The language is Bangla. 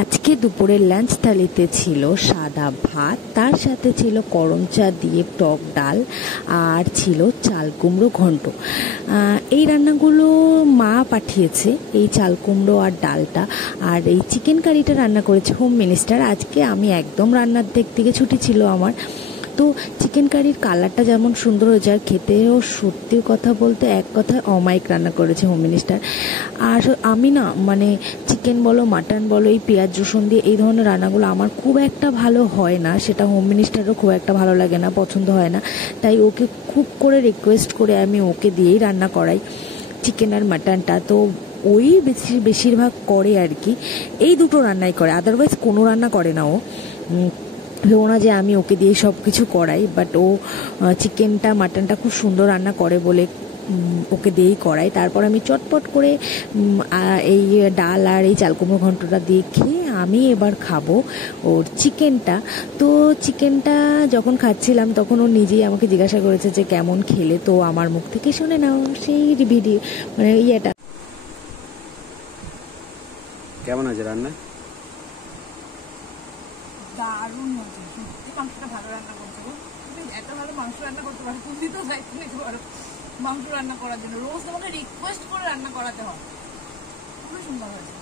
আজকে দুপুরের লাঞ্চ থালিতে ছিল সাদা ভাত, তার সাথে ছিল করম চা দিয়ে টক ডাল, আর ছিল চাল কুমড়ো ঘন্ট। এই রান্নাগুলো মা পাঠিয়েছে, এই চাল কুমড়ো আর ডালটা, আর এই চিকেন কারিটা রান্না করেছে হোম মিনিস্টার। আজকে আমি একদম রান্নার দিক থেকে ছুটি ছিল আমার। তো চিকেন কারির কালারটা যেমন সুন্দর হয়েছে, আর খেতেও সত্যি কথা বলতে এক কথায় অমায়িক রান্না করেছে হোম মিনিস্টার। আর আমি না মানে চিকেন বলো মাটন বলো, এই পেঁয়াজ রসুন দিয়ে এই ধরনের রান্নাগুলো আমার খুব একটা ভালো হয় না, সেটা হোম মিনিস্টারও খুব একটা ভালো লাগে না, পছন্দ হয় না। তাই ওকে খুব করে রিকোয়েস্ট করে আমি ওকে দিয়েই রান্না করাই চিকেন আর মাটনটা। তো ওই বেশিরভাগ করে আর কি, এই দুটো রান্নাই করে, আদারওয়াইজ কোনো রান্না করে না ও। ভেবো না যে আমি ওকে দিয়ে সব কিছু করাই, বাট ও চিকেনটা মাটনটা খুব সুন্দর রান্না করে বলে ওকে দিয়েই করাই। তারপর আমি চটপট করে এই ডাল আর এই চাল কুমড়ো ঘন্টটা দিয়ে খেয়ে আমি এবার খাবো ওর চিকেনটা। তো চিকেনটা যখন খাচ্ছিলাম তখন ও নিজেই আমাকে জিজ্ঞাসা করেছে যে কেমন খেলে, তো আমার মুখ থেকে শুনে নাও সেই ভিডিও মানে ইয়েটা। কেমন আছে রান্না? দারুণ হয়েছে, সত্যি মাংসটা ভালো রান্না করতে গো। তুমি এত ভালো মাংস রান্না করতে পারো, তুমি তো দায়িত্ব নিতে পারো মাংস রান্না করার জন্য। রোজ তোমাকে রিকোয়েস্ট করে রান্না করাতে হয়, খুবই সুন্দর হয়েছে।